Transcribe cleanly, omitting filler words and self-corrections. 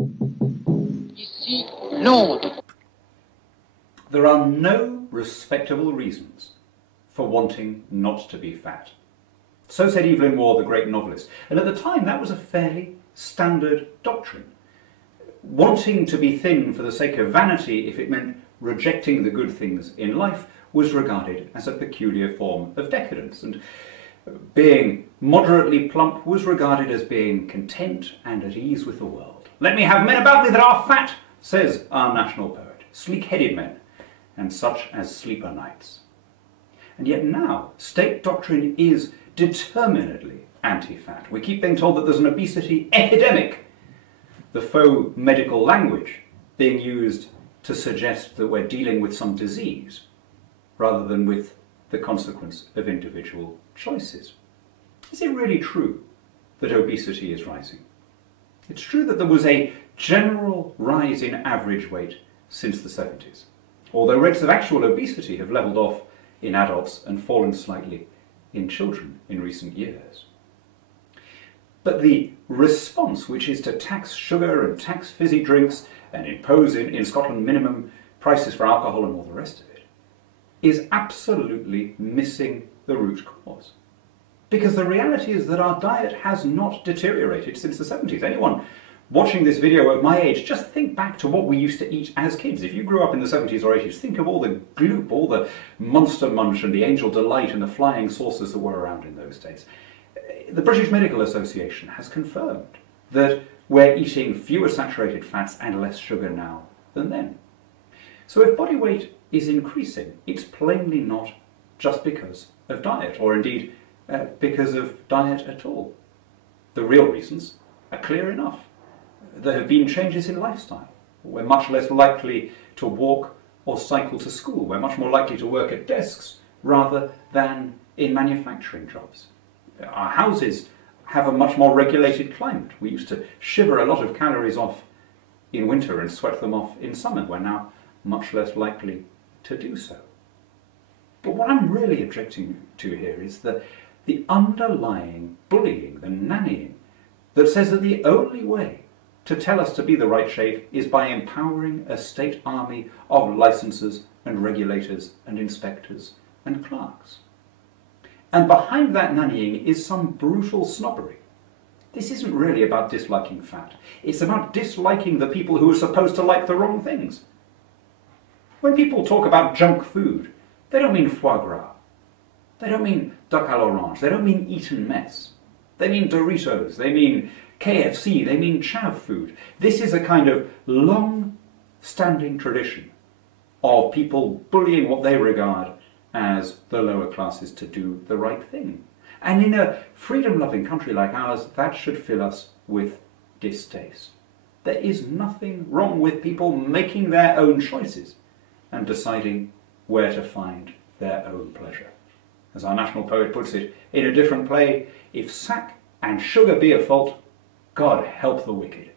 Ici Londres. There are no respectable reasons for wanting not to be fat. So said Evelyn Waugh, the great novelist, and at the time that was a fairly standard doctrine. Wanting to be thin for the sake of vanity, if it meant rejecting the good things in life, was regarded as a peculiar form of decadence, and being moderately plump was regarded as being content and at ease with the world. "Let me have men about me that are fat," says our national poet, "sleek-headed men, and such as sleep o' nights." And yet now, state doctrine is determinedly anti-fat. We keep being told that there's an obesity epidemic, the faux medical language being used to suggest that we're dealing with some disease rather than with the consequence of individual choices. Is it really true that obesity is rising? It's true that there was a general rise in average weight since the 70s, although rates of actual obesity have levelled off in adults and fallen slightly in children in recent years. But the response, which is to tax sugar and tax fizzy drinks and impose in Scotland minimum prices for alcohol and all the rest of it, is absolutely missing the root cause. Because the reality is that our diet has not deteriorated since the 70s. Anyone watching this video at my age, just think back to what we used to eat as kids. If you grew up in the 70s or 80s, think of all the gloop, all the Monster Munch and the Angel Delight and the flying saucers that were around in those days. The British Medical Association has confirmed that we're eating fewer saturated fats and less sugar now than then. So if body weight is increasing, it's plainly not just because of diet, or indeed because of diet at all. The real reasons are clear enough. There have been changes in lifestyle. We're much less likely to walk or cycle to school. We're much more likely to work at desks rather than in manufacturing jobs. Our houses have a much more regulated climate. We used to shiver a lot of calories off in winter and sweat them off in summer. We're now much less likely to do so. But what I'm really objecting to here is the underlying bullying, the nannying, that says that the only way to tell us to be the right shape is by empowering a state army of licensers and regulators and inspectors and clerks. And behind that nannying is some brutal snobbery. This isn't really about disliking fat. It's about disliking the people who are supposed to like the wrong things. When people talk about junk food, they don't mean foie gras. They don't mean duck à l'orange. They don't mean Eton mess. They mean Doritos. They mean KFC. They mean chav food. This is a kind of long-standing tradition of people bullying what they regard as the lower classes to do the right thing. And in a freedom-loving country like ours, that should fill us with distaste. There is nothing wrong with people making their own choices and deciding where to find their own pleasure. As our national poet puts it in a different play, if sack and sugar be a fault, God help the wicked.